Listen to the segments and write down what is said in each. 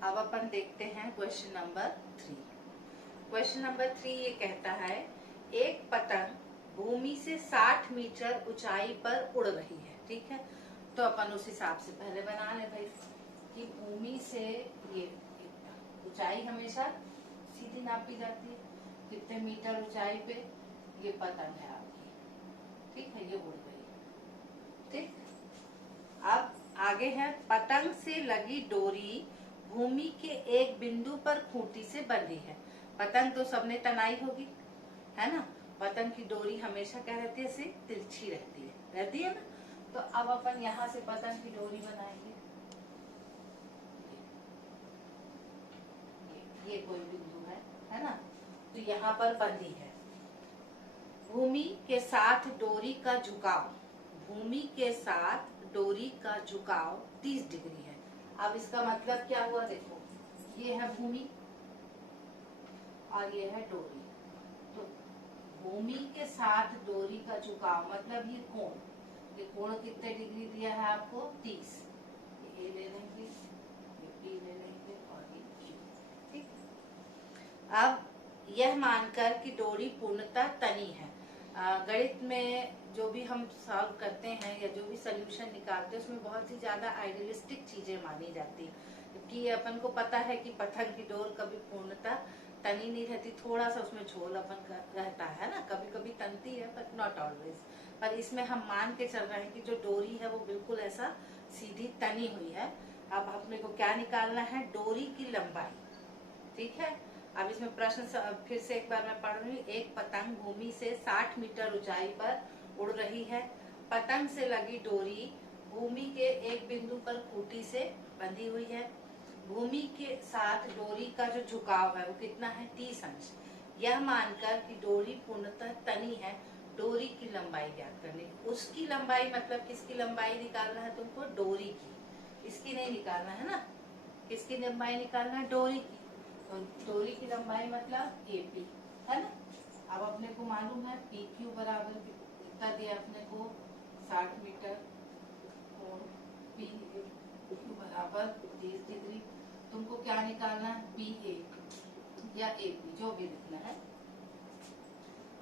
अब अपन देखते हैं क्वेश्चन नंबर 3। क्वेश्चन नंबर 3 ये कहता है एक पतंग भूमि से 60 मीटर ऊंचाई पर उड़ रही है। ठीक है, तो अपन उस हिसाब से पहले बना ले भाई कि भूमि से ये ऊंचाई हमेशा सीधी नापी जाती है, कितने मीटर ऊंचाई पे ये पतंग है आपकी। ठीक है, ये उड़ गई। ठीक, अब आगे है पतंग से लगी डोरी भूमि के एक बिंदु पर खूंटी से बंधी है। पतंग तो सबने तनाई होगी, है ना। पतंग की डोरी हमेशा क्या रहती है, ऐसे तिरछी रहती है ना। तो अब अपन यहाँ से पतंग की डोरी बनाएंगे। ये कोई बिंदु है ना, तो यहाँ पर बंधी है। भूमि के साथ डोरी का झुकाव, भूमि के साथ डोरी का झुकाव 30 डिग्री है। अब इसका मतलब क्या हुआ, देखो ये है भूमि और ये है डोरी। तो भूमि के साथ डोरी का झुकाव मतलब ये कोण कितने डिग्री दिया है आपको, 30। ये ले लेंगे, ये P ले लेंगे और ये Q। ठीक, अब यह मानकर कि डोरी पूर्णतः तनी है। गणित में जो भी हम सॉल्व करते हैं या जो भी सोल्यूशन निकालते हैं उसमें बहुत ही ज्यादा आइडियलिस्टिक चीजें मानी जाती है, क्योंकि अपन को पता है कि पतंग की डोर कभी पूर्णतः तनी नहीं रहती, थोड़ा सा उसमें झोल अपन का रहता है ना, कभी कभी तनती है बट नॉट ऑलवेज। पर इसमें हम मान के चल रहे हैं कि जो डोरी है वो बिल्कुल ऐसा सीधी तनी हुई है। अब अपने को क्या निकालना है, डोरी की लंबाई। ठीक है, अब इसमें प्रश्न फिर से एक बार मैं पढ़ रही हूँ। एक पतंग भूमि से 60 मीटर ऊंचाई पर उड़ रही है। पतंग से लगी डोरी भूमि के एक बिंदु पर खूंटी से बंधी हुई है। भूमि के साथ डोरी का जो झुकाव है वो कितना है, 30 अंश। यह मानकर कि डोरी पूर्णतः तनी है, डोरी की लंबाई ज्ञात करनी। उसकी लंबाई मतलब किसकी लंबाई निकालना है तुमको, डोरी की, इसकी नहीं निकालना है ना। किसकी लंबाई निकालना है, डोरी की। तो डोरी की लंबाई मतलब AP, है ना। अब अपने को मालूम है PQ बराबर कितना दिया अपने को, 60 मीटर, और PQ बराबर 30 डिग्री। तुमको क्या निकालना है, PA या AP, जो भी लिखना है।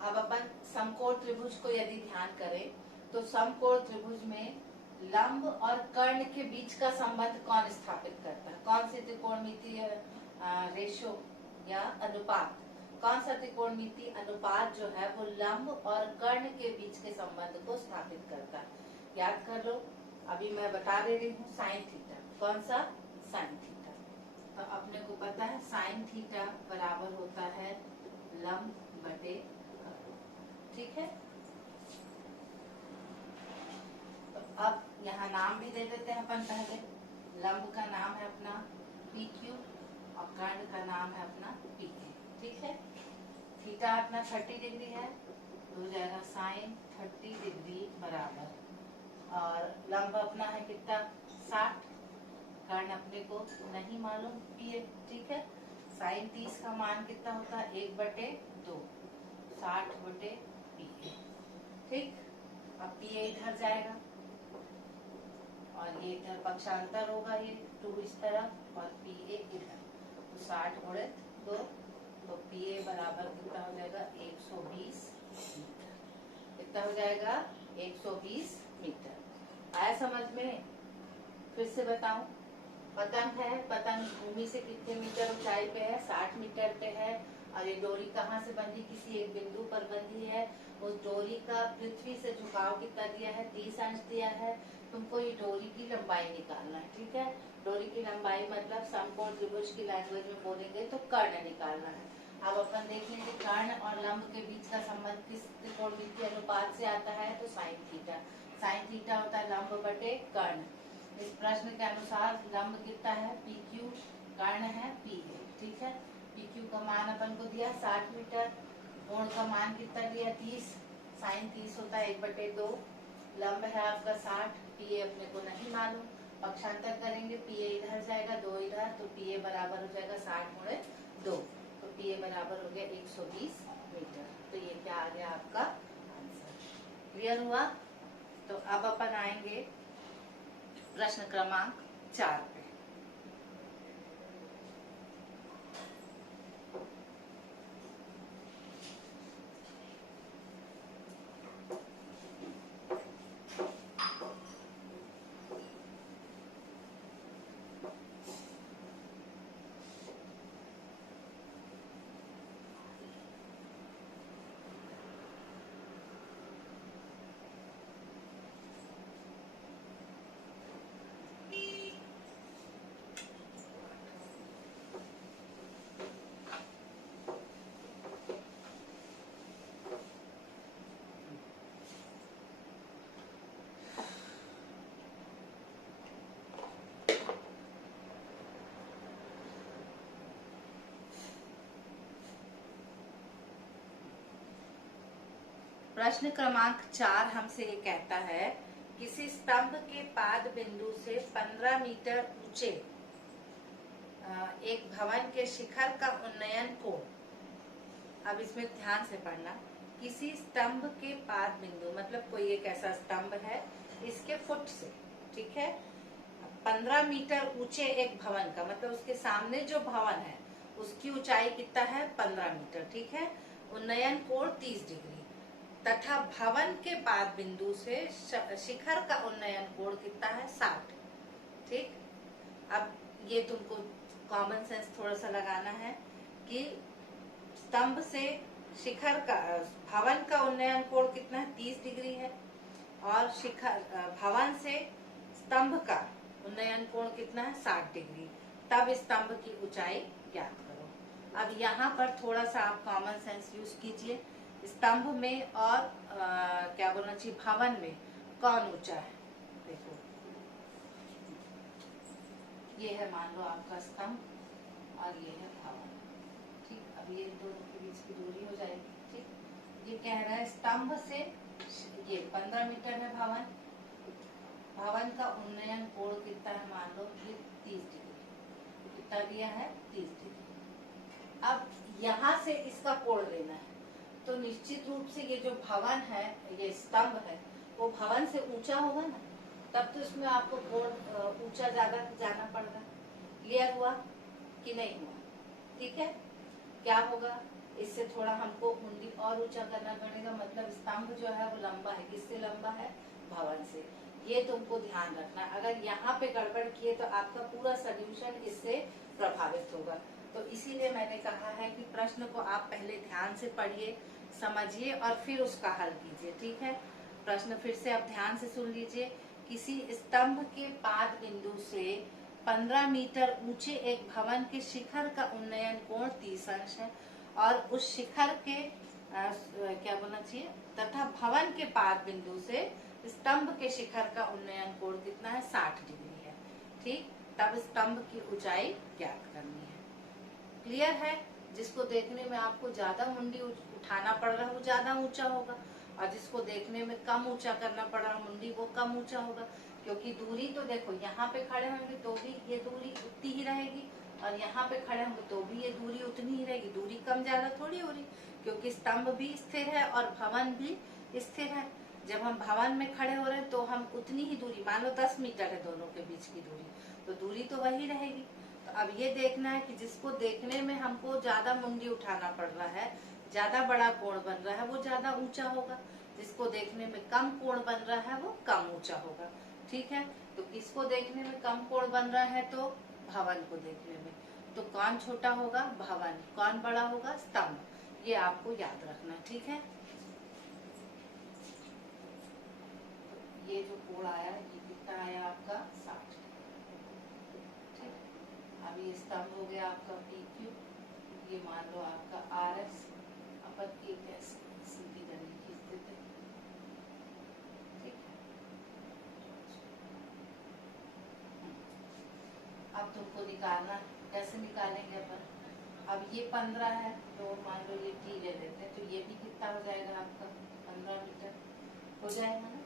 अब अपन समकोण त्रिभुज को यदि ध्यान करें तो समकोण त्रिभुज में लंब और कर्ण के बीच का संबंध कौन स्थापित करता है, कौन सी त्रिकोणमितीय रेशो या अनुपात, कौन सा त्रिकोणमितीय अनुपात जो है वो लंब और कर्ण के बीच के संबंध को स्थापित करता है। याद कर लो, अभी मैं बता दे रही हूँ, साइन थीटा। कौन सा, साइन थीटा। तो अपने को पता है साइन थीटा बराबर होता है लंब बटे कर्ण। ठीक है, तो अब यहाँ नाम भी दे देते हैं अपन पहले। लंब का नाम है अपना PQ और कर्ण का नाम है अपना PA। ठीक है, थीटा अपना 30 डिग्री है, तो हो जाएगा साइन 30 डिग्री बराबर, और लंब अपना है कितना, 60, कर्ण अपने को नहीं मालूम PA। ठीक है, साइन 30 का मान कितना होता है, 1/2, 60/PA। ठीक, अब PA इधर जाएगा और ये इधर पक्षांतर होगा, ये 2 इस तरफ और PA इधर, तो 60 गुणित 2, तो PA बराबर कितना हो जाएगा, 120 मीटर। कितना हो जाएगा, 120 मीटर। आया समझ में? फिर से बताऊं, पतंग है, पतंग भूमि से कितने मीटर ऊंचाई पे है, 60 मीटर पे है, और ये डोरी कहाँ से बंधी, किसी एक बिंदु पर बंधी है। उस डोरी का पृथ्वी से झुकाव कितना दिया है, 30 अंश दिया है। तुमको ये डोरी की लंबाई निकालना है। ठीक है, डोरी की लंबाई मतलब समकोण त्रिभुज की लैंग्वेज में बोलेंगे तो कर्ण निकालना है। अब अपन देख लेंगे कर्ण और लंब के बीच का संबंध किस त्रिकोणमितीय अनुपात से आता है, तो साइन थीटा। साइन थीटा होता है लंब बटे कर्ण। इस प्रश्न के अनुसार लंब कितना है, PQ, कर्ण है PA। ठीक है, PQ का मान अपन को दिया 60 मीटर, कोण का मान कितना दिया, 30, साइन 30 होता है 1/2, लंब है आपका 60, PA अपने को नहीं मालूम, पक्षांतर करेंगे, PA इधर जाएगा, 2 इधर, तो PA बराबर हो जाएगा 60 गुणित 2, तो PA बराबर हो गया 120 मीटर। तो ये क्या आ गया आपका आंसर। क्लियर हुआ? तो अब अपन आएंगे प्रश्न क्रमांक 4 पे। प्रश्न क्रमांक 4 हमसे ये कहता है किसी स्तंभ के पाद बिंदु से 15 मीटर ऊंचे एक भवन के शिखर का उन्नयन कोण। अब इसमें ध्यान से पढ़ना, किसी स्तंभ के पाद बिंदु मतलब कोई एक ऐसा स्तंभ है, इसके फुट से, ठीक है, 15 मीटर ऊंचे एक भवन का मतलब उसके सामने जो भवन है उसकी ऊंचाई कितना है 15 मीटर, ठीक है, उन्नयन कोण 30 डिग्री तथा भवन के पाद बिंदु से शिखर का उन्नयन कोण कितना है 60, ठीक। अब ये तुमको कॉमन सेंस थोड़ा सा लगाना है कि स्तंभ से शिखर का भवन का उन्नयन कोण कितना है 30 डिग्री है और शिखर भवन से स्तंभ का उन्नयन कोण कितना है 60 डिग्री, तब स्तंभ की ऊंचाई ज्ञात करो। अब यहाँ पर थोड़ा सा आप कॉमन सेंस यूज कीजिए, स्तंभ में और क्या बोलना चाहिए भवन में कौन ऊंचा है। देखो ये है मान लो आपका स्तंभ और ये है भवन, ठीक। अब ये दोनों के बीच की दूरी हो जाएगी, ठीक। ये कह रहा है स्तंभ से ये 15 मीटर है भवन, भवन का उन्नयन कोण कितना है मान लो ये 30 डिग्री, कितना दिया है 30 डिग्री। अब यहाँ से इसका कोण लेना है तो निश्चित रूप से ये जो भवन है ये स्तंभ है वो भवन से ऊंचा होगा ना, तब तो इसमें आपको कोण ऊंचा ज्यादा जाना पड़ेगा। क्लियर हुआ कि नहीं हुआ? ठीक है, क्या होगा इससे थोड़ा हमको मुंडी और ऊंचा करना पड़ेगा, मतलब स्तंभ जो है वो लंबा है, किससे लंबा है भवन से। ये तुमको ध्यान रखना, अगर यहाँ पे गड़बड़ किए तो आपका पूरा सोल्यूशन इससे प्रभावित होगा। तो इसीलिए मैंने कहा है कि प्रश्न को आप पहले ध्यान से पढ़िए, समझिए और फिर उसका हल कीजिए, ठीक है। प्रश्न फिर से आप ध्यान से सुन लीजिए, किसी स्तंभ के पाद बिंदु से 15 मीटर ऊंचे एक भवन के शिखर का उन्नयन कोण 30 अंश है और उस शिखर के क्या बोलना चाहिए तथा भवन के पाद बिंदु से स्तंभ के शिखर का उन्नयन कोण कितना है 60 डिग्री है, ठीक। तब स्तंभ की ऊंचाई ज्ञात करनी है। क्लियर है? जिसको देखने में आपको ज्यादा मुंडी उठाना पड़ रहा है वो ज्यादा ऊंचा होगा और जिसको देखने में कम ऊंचा करना पड़ रहा है मुंडी वो कम ऊंचा होगा, क्योंकि दूरी तो देखो यहाँ पे खड़े होंगे तो भी ये दूरी उतनी ही रहेगी और यहाँ पे खड़े होंगे तो भी ये दूरी उतनी ही रहेगी, दूरी कम ज्यादा थोड़ी हो रही, क्योंकि स्तंभ भी स्थिर है और भवन भी स्थिर है। जब हम भवन में खड़े हो रहे हैं तो हम उतनी ही दूरी, मान लो 10 मीटर है दोनों के बीच की दूरी, तो दूरी तो वही रहेगी। तो अब ये देखना है कि जिसको देखने में हमको ज्यादा मुंडी उठाना पड़ रहा है, ज्यादा बड़ा कोण बन रहा है, वो ज्यादा ऊंचा होगा, जिसको देखने में कम कोण बन रहा है वो कम ऊंचा होगा, ठीक है। तो किसको देखने में कम कोण बन रहा है तो भवन को देखने में, तो कौन छोटा होगा भवन, कौन बड़ा होगा स्तंभ, ये आपको याद रखना, ठीक है। ये जो कोण आया ये कितना आया आपका 60, ठीक। अब ये स्तंभ हो गया आपका PQ, ये मान लो आपका RS, अपन एक सीधी गणित की स्थिति, ठीक है। अब तुमको निकालना, कैसे निकालेंगे अपन, अब ये 15 है तो मान लो ये T ले लेते हैं, तो ये भी कितना हो जाएगा आपका 15 मीटर हो जाएगा ना।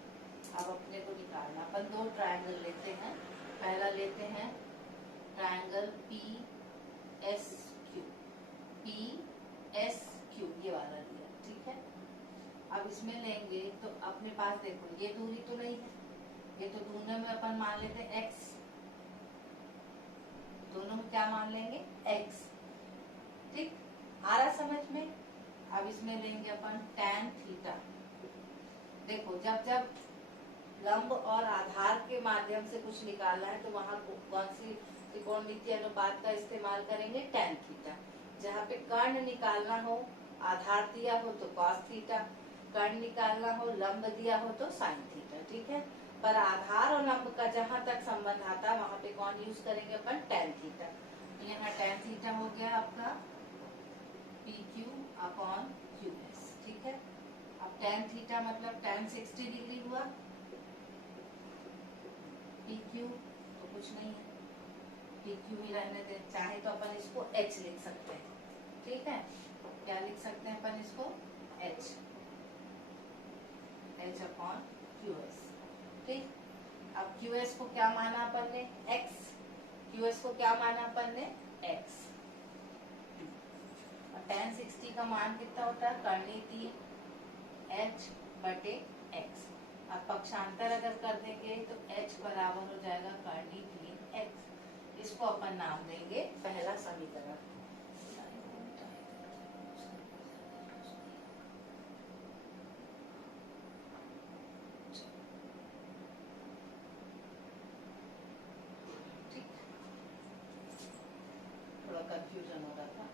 अब अपने को निकालना, अपन दो ट्रायंगल लेते हैं, पहला लेते हैं ट्रायंगल PSQ, PSQ ये वाला लिया, ठीक है। अब इसमें लेंगे तो अपने पास देखो ये दूरी तो नहीं है, ये तो दोनों में अपन मान लेते हैं x, दोनों में क्या मान लेंगे x, ठीक। आ रहा समझ में? अब इसमें लेंगे अपन tan थीटा। देखो जब जब लंब और आधार के माध्यम से कुछ निकालना है तो वहां कौन सी त्रिकोणमितीय अनुपात का इस्तेमाल करेंगे tan थीटा। जहाँ पे कर्ण निकालना हो, आधार दिया हो तो cos थीटा, कर्ण निकालना हो लंब दिया हो तो sin थीटा, ठीक है। पर आधार और लंब का जहाँ तक संबंध आता है वहां पे कौन यूज करेंगे अपन tan थीटा। यहाँ tan थीटा हो गया आपका PQ अपॉन QS, ठीक है। अब tan थीटा मतलब tan 60 डिग्री हुआ, PQ तो कुछ नहीं है, PQ ही रहने दे, चाहे तो अपन इसको H लिख सकते हैं, ठीक है। क्या लिख सकते हैं अपन इसको H, h अपॉन QS। ठीक, अब QS को क्या माना अपन ने, x। QS को क्या माना अपन ने, x। और tan 60 का मान कितना होता है, करनी थी h बटे x। अब पक्षांतर अगर कर देंगे तो h बराबर हो जाएगा करनी 3x। इसको अपन नाम देंगे पहला समीकरण। थोड़ा कंफ्यूजन हो रहा था,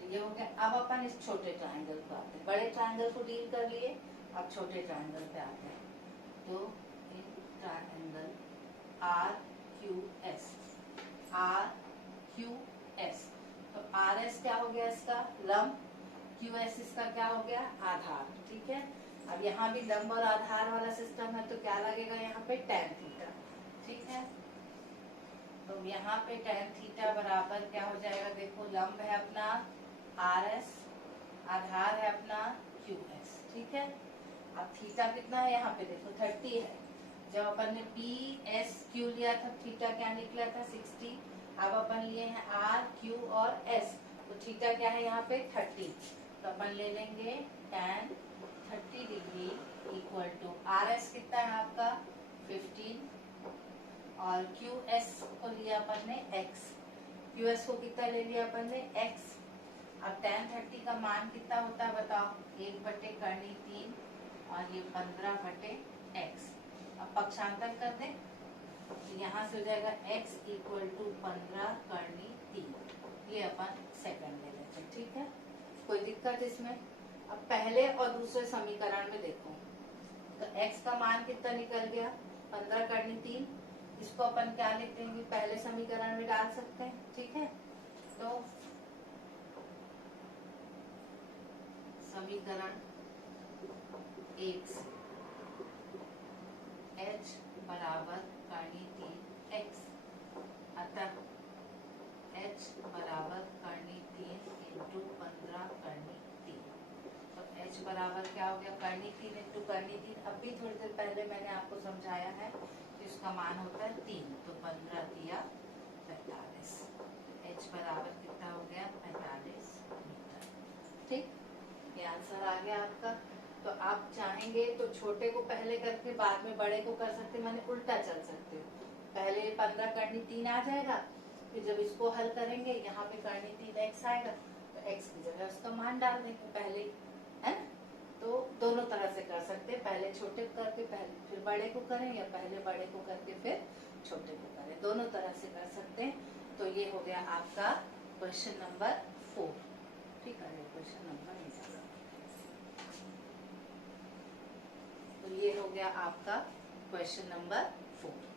तो ये हो गया। अब अपन इस छोटे ट्रायंगल को आते हैं, बड़े ट्रायंगल को डील कर लिए, अब छोटे ट्रायंगल पे आते हैं। तो एक ट्रायंगल RQS, RQS, तो RS क्या हो गया इसका लंब, QS इसका क्या हो गया आधार। ठीक है, अब यहाँ भी लंब और आधार वाला सिस्टम है, तो क्या लगेगा यहाँ पे tan थीटा। ठीक है, तो यहाँ पे tan थीटा बराबर क्या हो जाएगा, देखो लंब है अपना RS, आधार है अपना QS। ठीक है, अब थीटा कितना है यहाँ पे देखो 30 है। जब अपन ने PSQ लिया था थीटा क्या निकला था 60। अब अपन लिए हैं RQ और S, तो थीटा क्या है यहाँ पे 30। तो अपन ले लेंगे tan 30 degree equal to RS कितना है आपका 15 और QS को लिया अपन ने x। QS को कितना ले लिया अपन ने x। अब tan 30 का मान कितना होता है बताओ, 1 बटे करनी 3 और ये 15 बटे x। अब पक्षांतर कर दें तो यहाँ से हो जाएगा x इक्वल टू 15 करनी 3। ये अपन सेकंड ले लेते हैं। ठीक है, कोई दिक्कत इसमें। अब पहले और दूसरे समीकरण में देखो, तो x का मान कितना निकल गया 15 करनी 3। इसको अपन क्या लिख देंगे, पहले समीकरण में डाल सकते हैं। ठीक है, तो समीकरण 1 से h बराबर करनी 3x, अतः h बराबर करनी 3 इंटू 15 करनी 3। तो h बराबर क्या हो गया करनी 3 इंटू करनी 3। अब भी थोड़ी देर पहले मैंने आपको समझाया है कि उसका मान होता है 3, तो 15 दिया 45। h बराबर कितना हो गया 45 मीटर। ठीक, ये आंसर आ गया आपका। तो आप चाहेंगे तो छोटे को पहले करके बाद में बड़े को कर सकते, माने उल्टा चल सकते हो। पहले 15 करनी 3 आ जाएगा, फिर जब इसको हल करेंगे यहाँ पे करनी 3x आएगा, तो x की जगह उसका मान डाल देंगे पहले, है ना। तो दोनों तरह से कर सकते हैं, पहले छोटे को करके पहले फिर बड़े को करें, या पहले बड़े को करके फिर छोटे को करें, दोनों तरह से कर सकते हैं। तो ये हो गया आपका क्वेश्चन नंबर 4। ठीक है, क्वेश्चन नंबर तो ये हो गया आपका क्वेश्चन नंबर 4।